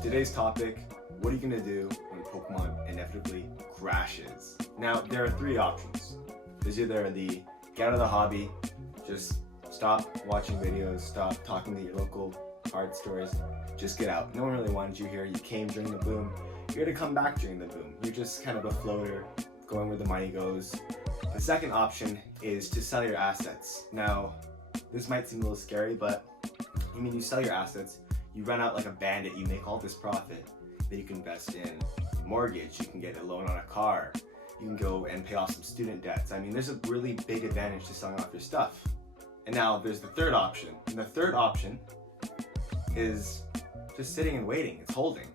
Today's topic, what are you gonna do when Pokemon inevitably crashes? Now, there are three options. There's either the get out of the hobby, just stop watching videos, stop talking to your local card stores, just get out. No one really wanted you here. You came during the boom. You're gonna come back during the boom. You're just kind of a floater, going where the money goes. The second option is to sell your assets. Now, this might seem a little scary, but you sell your assets, you run out like a bandit, you make all this profit, then you can invest in mortgage, you can get a loan on a car, you can go and pay off some student debts. There's a really big advantage to selling off your stuff. And now there's the third option. And the third option is just sitting and waiting. It's holding.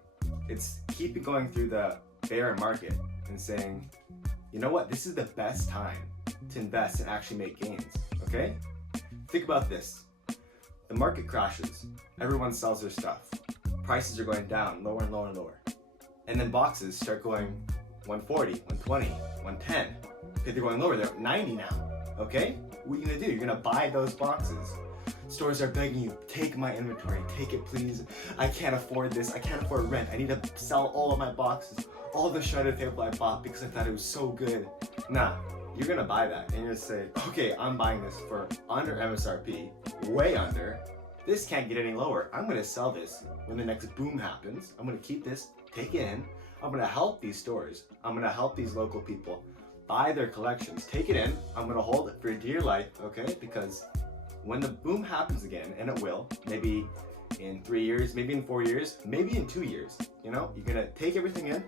It's keeping going through the bear market and saying, you know what, this is the best time to invest and actually make gains, okay? Think about this. The market crashes, everyone sells their stuff. Prices are going down, lower and lower and lower. And then boxes start going 140, 120, 110. Okay, they're going lower, they're at 90 now, okay? What are you gonna do? You're gonna buy those boxes. Stores are begging you, take my inventory, take it please. I can't afford this, I can't afford rent. I need to sell all of my boxes, all the shredded paper I bought because I thought it was so good. Nah, you're gonna buy that and you're gonna say, okay, I'm buying this for under MSRP, way under. This can't get any lower. I'm gonna sell this when the next boom happens. I'm gonna keep this, take it in. I'm gonna help these stores. I'm gonna help these local people buy their collections, take it in. I'm gonna hold it for dear life, okay? Because when the boom happens again, and it will, maybe in 3 years, maybe in 4 years, maybe in 2 years, you're gonna take everything in,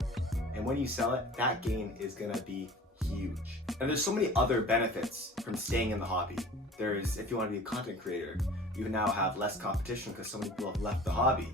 and when you sell it, that gain is gonna be huge. And there's so many other benefits from staying in the hobby. There's, if you want to be a content creator, you now have less competition because so many people have left the hobby.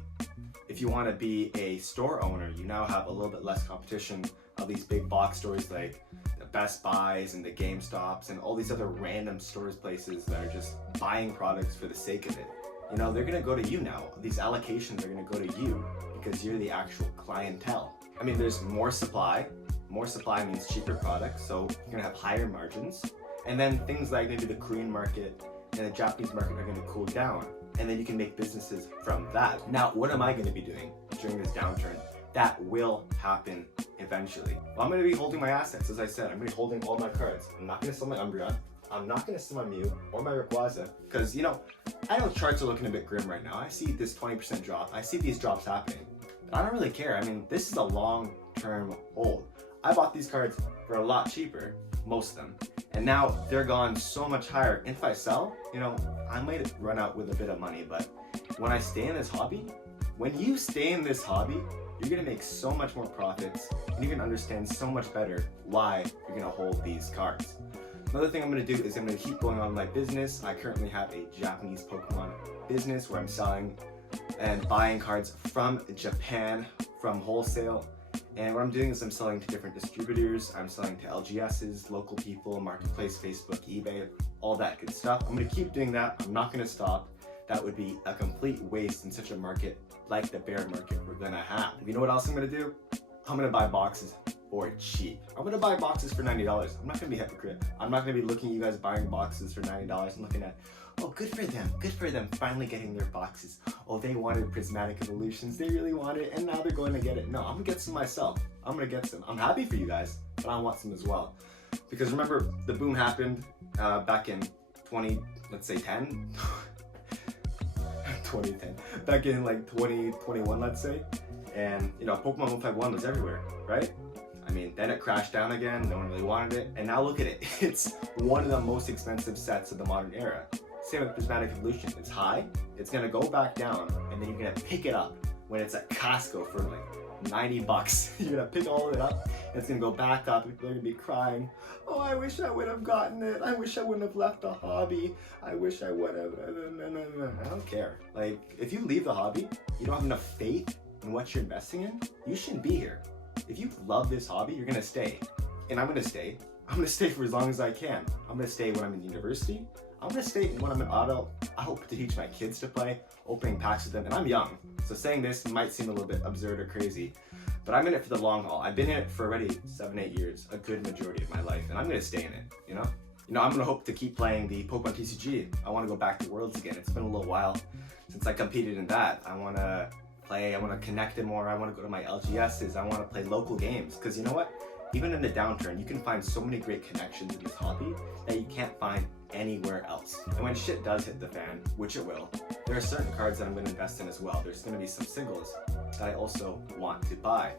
If you want to be a store owner, you now have a little bit less competition of these big box stores like the Best Buys and the GameStops and all these other random stores places that are just buying products for the sake of it. They're gonna go to you now. These allocations are gonna go to you because you're the actual clientele. There's more supply. More supply means cheaper products, so you're gonna have higher margins. And then things like maybe the Korean market and the Japanese market are gonna cool down. And then you can make businesses from that. Now, what am I gonna be doing during this downturn? That will happen eventually. Well, I'm gonna be holding my assets, as I said. I'm gonna be holding all my cards. I'm not gonna sell my Umbreon. I'm not gonna sell my Mew or my Rayquaza. Because, I know charts are looking a bit grim right now. I see this 20% drop. I see these drops happening. But I don't really care. This is a long-term hold. I bought these cards for a lot cheaper, most of them, and now they're gone so much higher. And if I sell, I might run out with a bit of money, but when I stay in this hobby, when you stay in this hobby, you're gonna make so much more profits, and you're gonna understand so much better why you're gonna hold these cards. Another thing I'm gonna do is I'm gonna keep going on my business. I currently have a Japanese Pokemon business where I'm selling and buying cards from Japan, from wholesale. And what I'm doing is I'm selling to different distributors, I'm selling to LGSs, local people, marketplace, Facebook, eBay, all that good stuff. I'm gonna keep doing that, I'm not gonna stop. That would be a complete waste in such a market like the bear market we're gonna have. You know what else I'm gonna do? I'm gonna buy boxes for cheap. I'm gonna buy boxes for $90. I'm not gonna be a hypocrite. I'm not gonna be looking at you guys buying boxes for $90 and looking at, oh, good for them, finally getting their boxes. Oh, they wanted Prismatic Evolutions, they really want it, and now they're going to get it. No, I'm gonna get some myself. I'm gonna get some. I'm happy for you guys, but I want some as well. Because remember, the boom happened back in 2010? 2010. Back in like 2021, let's say. And Pokemon 151 was everywhere, right? Then it crashed down again, no one really wanted it, and now look at it. It's one of the most expensive sets of the modern era. Same with Prismatic Evolution. It's high, it's gonna go back down, and then you're gonna pick it up when it's at Costco for like $90. You're gonna pick all of it up, and it's gonna go back up, people are gonna be crying, oh, I wish I would have gotten it, I wish I wouldn't have left the hobby, I wish I would have, I don't care. If you leave the hobby, you don't have enough faith in what you're investing in, you shouldn't be here. If you love this hobby, you're gonna stay. And I'm gonna stay. I'm gonna stay for as long as I can. I'm gonna stay when I'm in university. I'm gonna stay when I'm an adult. I hope to teach my kids to play, opening packs with them, and I'm young. So saying this might seem a little bit absurd or crazy, but I'm in it for the long haul. I've been in it for already 7-8 years, a good majority of my life, and I'm gonna stay in it, I'm gonna hope to keep playing the Pokémon TCG. I wanna go back to Worlds again. It's been a little while since I competed in that. I wanna play, I want to connect it more, I want to go to my LGSs, I want to play local games. Because you know what? Even in the downturn, you can find so many great connections in this hobby that you can't find anywhere else. And when shit does hit the fan, which it will, there are certain cards that I'm going to invest in as well. There's going to be some singles that I also want to buy.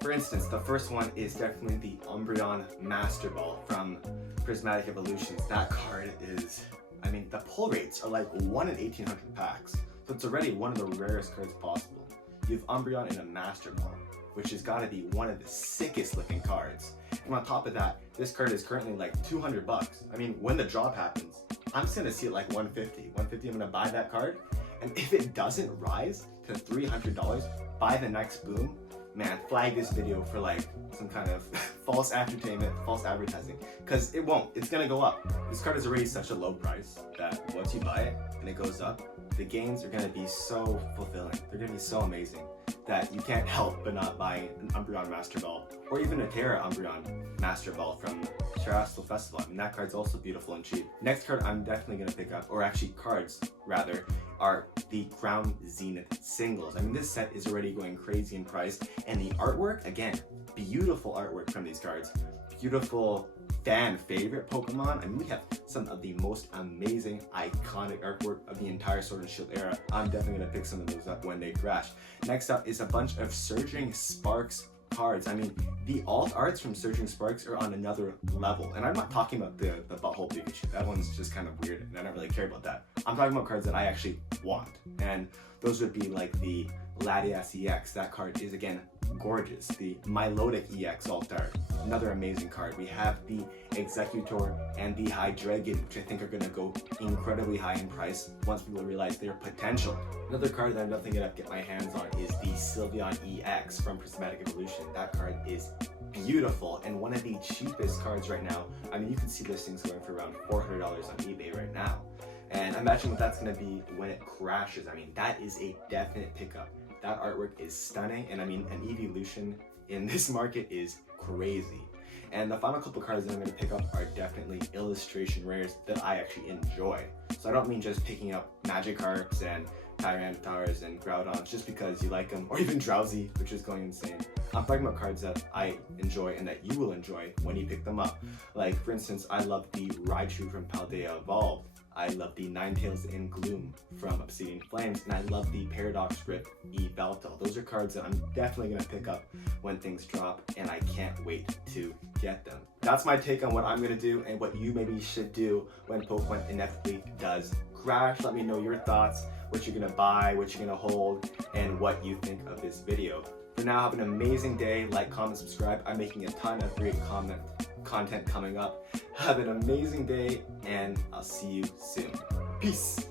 For instance, the first one is definitely the Umbreon Master Ball from Prismatic Evolutions. That card is, I mean, the pull rates are like 1 in 1800 packs. So it's already one of the rarest cards possible. You have Umbreon in a Master Ball, which has got to be one of the sickest looking cards. And on top of that, this card is currently like 200 bucks. I mean, when the drop happens, I'm just gonna see it like 150. 150, I'm gonna buy that card. And if it doesn't rise to $300 by the next boom, man, flag this video for like some kind of false entertainment, false advertising. Because it won't, it's gonna go up. This card is already such a low price that once you buy it and it goes up, the gains are gonna be so fulfilling. They're gonna be so amazing that you can't help but not buy an Umbreon Master Ball, or even a Terra Umbreon Master Ball from Terrestrial Festival. I mean, that card's also beautiful and cheap. Next card I'm definitely gonna pick up, or actually cards rather, are the Crown Zenith singles. I mean, this set is already going crazy in price, and the artwork, again, beautiful artwork from these cards. Beautiful fan favorite Pokemon. I mean, we have some of the most amazing, iconic artwork of the entire Sword and Shield era. I'm definitely gonna pick some of those up when they crash. Next up is a bunch of Surging Sparks cards. I mean, the alt arts from Surging Sparks are on another level. And I'm not talking about the butthole Pikachu. That one's just kind of weird, and I don't really care about that. I'm talking about cards that I actually want. And those would be like the Latias EX. That card is, again, gorgeous. The Milotic EX alt art, another amazing card. We have the Executor and the Hydreigon, which I think are going to go incredibly high in price once people realize their potential. Another card that I'm definitely going to get my hands on is the Sylveon EX from Prismatic Evolution. That card is beautiful and one of the cheapest cards right now. I mean, you can see this thing's going for around $400 on eBay right now. And imagine what that's going to be when it crashes. I mean, that is a definite pickup. That artwork is stunning, and I mean, an evolution in this market is crazy. And the final couple cards that I'm going to pick up are definitely illustration rares that I actually enjoy. So I don't mean just picking up Magikarps and Tyrantars and Groudons just because you like them, or even Drowsy, which is going insane. I'm talking about cards that I enjoy and that you will enjoy when you pick them up. Like, for instance, I love the Raichu from Paldea Evolved. I love the Ninetales in Gloom from Obsidian Flames, and I love the Paradox Grip Yveltal. Those are cards that I'm definitely going to pick up when things drop, and I can't wait to get them. That's my take on what I'm going to do and what you maybe should do when Pokemon inevitably does crash. Let me know your thoughts, what you're going to buy, what you're going to hold, and what you think of this video. For now, have an amazing day. Like, comment, subscribe. I'm making a ton of great content coming up. Have an amazing day, and I'll see you soon. Peace.